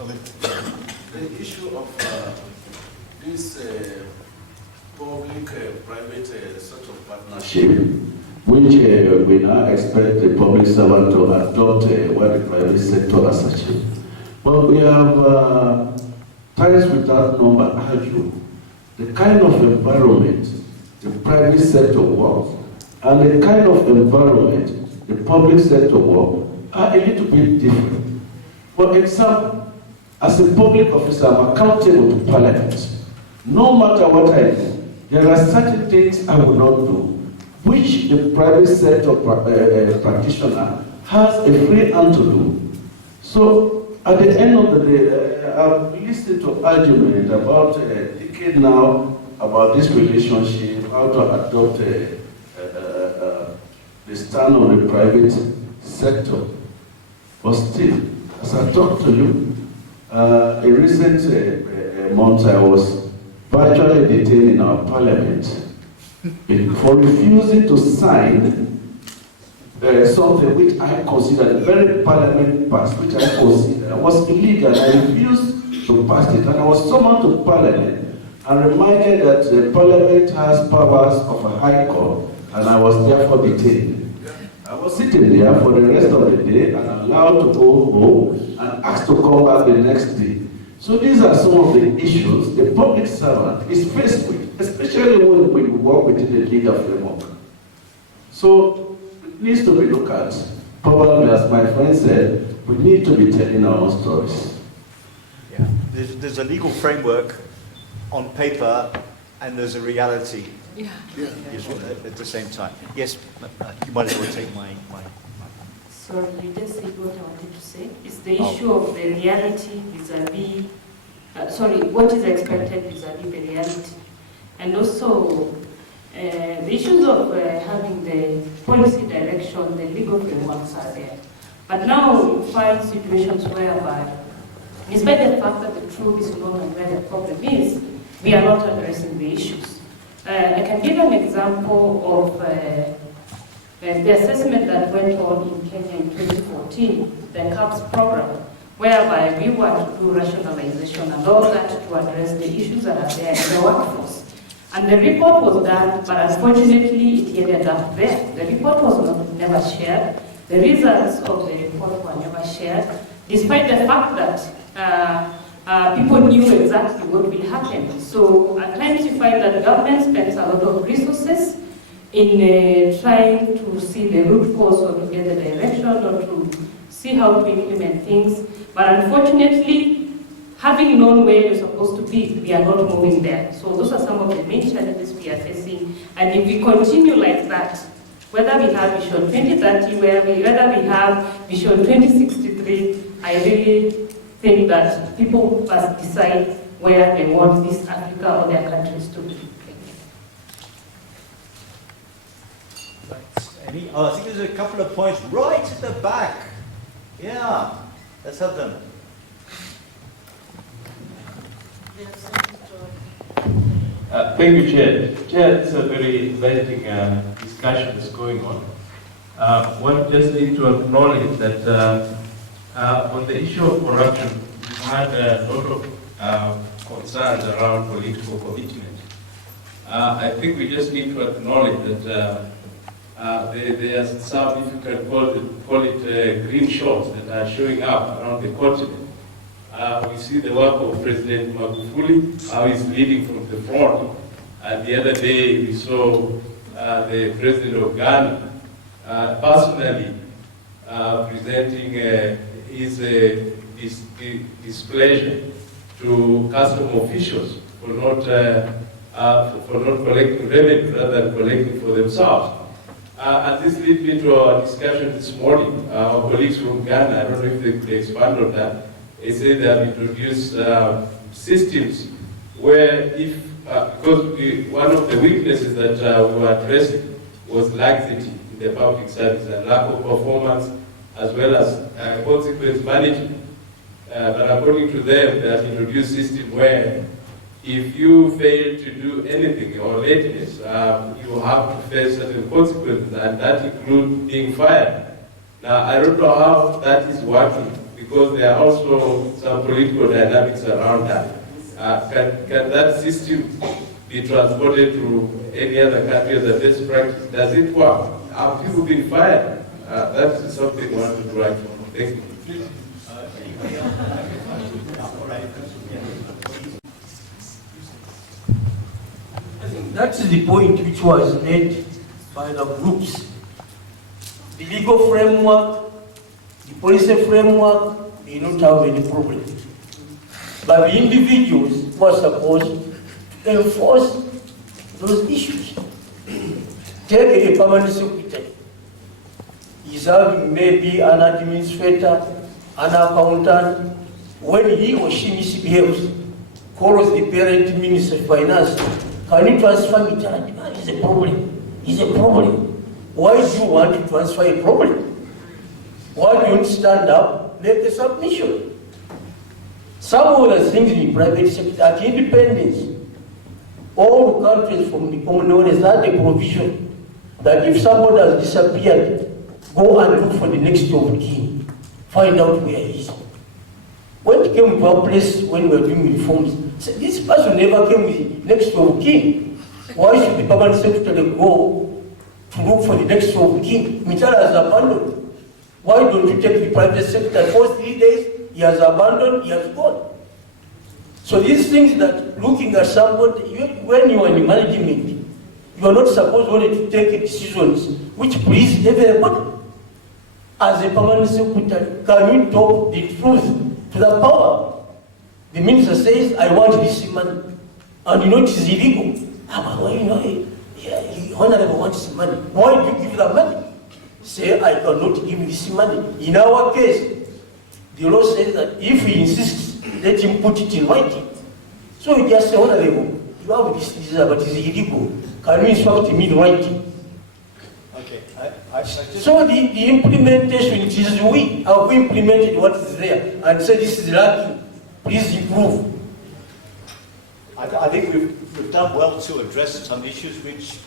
The issue of this public-private sort of partnership, which we now expect the public servant to adopt what the private sector has achieved. But we have times without number argue the kind of environment the private sector works and the kind of environment the public sector works are a little bit different. For example, as a public officer, I'm accountable to Parliament. No matter what I do, there are certain things I will not do, which the private sector practitioner has a free hand to do. So, at the end of the day, I've listened to argument about a decade now about this relationship, how to adopt the stand on the private sector. But still, as I talk to you, in recent months I was virtually detained in our parliament for refusing to sign something which I consider a very parliament pass, which I consider was illegal. I refused to pass it, and I was summoned to parliament and reminded that the parliament has powers of a high court, and I was therefore detained. I was sitting there for the rest of the day and allowed to go home and asked to come back the next day. So these are some of the issues the public servant is faced with, especially when we work within the legal framework. So it needs to be looked at. Probably, as my friend said, we need to be telling our own stories. Yeah, there's a legal framework on paper, and there's a reality. Yeah. At the same time. Yes, you might as well take my. Sorry, you just said what I wanted to say. It's the issue of the reality vis-a-vis, what is expected vis-a-vis the reality. And also, the issues of having the policy direction, the legal frameworks are there. But now you find situations whereby, despite the fact that the truth is known and where the problem is, we are not addressing the issues. I can give an example of the assessment that went on in Kenya in 2014, the CAPS program, whereby we were to do rationalization and all that to address the issues that are there in the workforce. And the report was done, but unfortunately it ended up there. The report was never shared. The results of the report were never shared, despite the fact that people knew exactly what will happen. So at times you find that the government spends a lot of resources in trying to see the root cause or to get the direction or to see how to implement things. But unfortunately, having known where you're supposed to be, we are not moving there. So those are some of the main challenges we are facing. And if we continue like that, whether we have Vision 2030, whether we have Vision 2063, I really think that people must decide where they want this Africa or their countries to be. Right. I think there's a couple of points right at the back. Yeah, let's have them. Thank you, Chair. Chair, it's a very exciting discussion that's going on. One just need to acknowledge that on the issue of corruption, we've had a lot of concerns around political commitment. I think we just need to acknowledge that there are some, if you can call it green shoots that are showing up around the continent. We see the work of President Magufuli, how he's leading from the front. And the other day we saw the President of Ghana personally presenting his displeasure to custom officials for not collecting revenue rather than collecting for themselves. And this leads me to our discussion this morning. Our colleagues from Ghana, I don't know if they expand on that, they say they have introduced systems where if, because one of the weaknesses that we were addressing was laxity in the public service and lack of performance as well as consequence management. But according to them, they have introduced a system where if you fail to do anything or lateness, you have to face certain consequences, and that includes being fired. Now, I don't know how that is working, because there are also some political dynamics around that. Can that system be transported to any other country as a best practice? Does it work? Are people being fired? That's something we want to write for. Thank you. I think that is the point which was made by the groups. The legal framework, the policy framework, they don't have any problem. But the individuals who are supposed to enforce those issues. Take a permanent secretary. He's having maybe an administrator, an accountant. When he or she misbehaves, calls the parent minister of finance, can you transfer me? It's a problem. It's a problem. Why do you want to transfer a problem? Why don't you stand up, make a submission? Some of the things in the private sector at independence, all countries from the Commonwealth had a provision that if somebody has disappeared, go and look for the next of kin, find out where he is. When it came to our place when we were doing reforms, this person never came with the next of kin. Why should the permanent secretary go to look for the next of kin? Mittal has abandoned. Why don't you take the private sector for 3 days? He has abandoned, he has gone. So these things that looking at somebody, when you are in management, you are not supposed only to take decisions which please everybody. As a permanent secretary, can you talk the truth to the power? The minister says, I want this money, and you know it is illegal. Well, you know, the honorable wants money. Why do you give the money? Say, I cannot give this money. In our case, the law says that if he insists, let him put it in writing. So you just say, honorable, you have this, but it is illegal. Can you instruct me in writing? Okay. So the implementation, it is we have implemented what is there and say this is lacking. Please improve. I think we've done well to address some issues which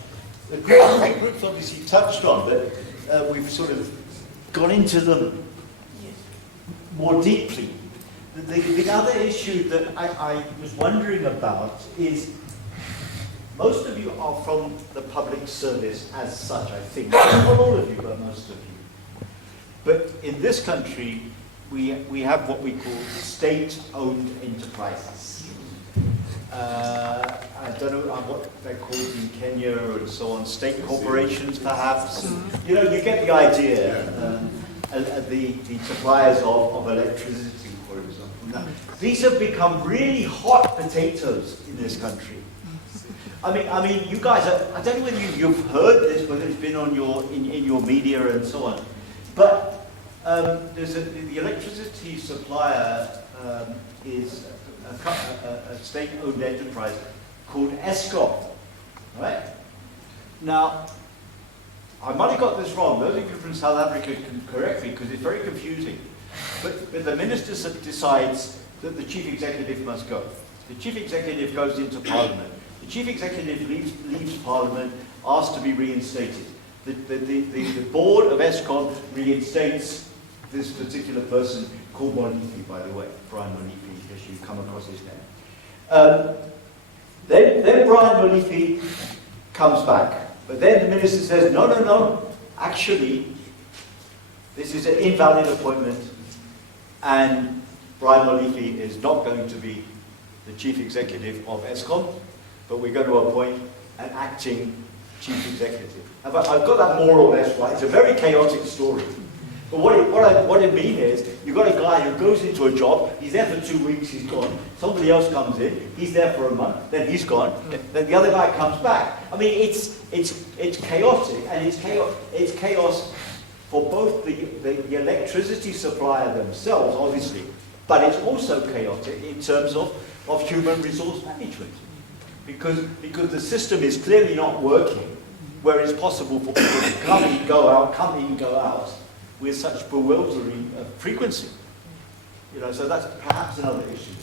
the group's obviously touched on, but we've sort of gone into them more deeply. The other issue that I was wondering about is, most of you are from the public service as such, I think. Not all of you, but most of you. But in this country, we have what we call state-owned enterprises. I don't know what they're called in Kenya and so on, state corporations perhaps. You know, you get the idea. The suppliers of electricity, for example. Now, these have become really hot potatoes in this country. I mean, you guys are, I don't know whether you've heard this, whether it's been on in your media and so on, but there's the electricity supplier is a state-owned enterprise called ESCOM, right? Now, I might have got this wrong. Those of you from South Africa can correct me because it's very confusing. But the minister decides that the chief executive must go. The chief executive goes into Parliament. The chief executive leaves Parliament, asks to be reinstated. The board of ESCOM reinstates this particular person called Monifi, by the way, Brian Monifi, in case you come across his name. Then Brian Monifi comes back. But then the minister says, no, actually, this is an invalid appointment, and Brian Monifi is not going to be the chief executive of ESCOM, but we're going to appoint an acting chief executive. I've got that more or less right. It's a very chaotic story. But what I mean is, you've got a guy who goes into a job, he's there for 2 weeks, he's gone. Somebody else comes in, he's there for a month, then he's gone. Then the other guy comes back. I mean, it's chaotic, and it's chaos for both the electricity supplier themselves, obviously, but it's also chaotic in terms of human resource management, because the system is clearly not working, where it's possible for people to come in, go out with such bewildering frequency. You know, so that's perhaps another issue.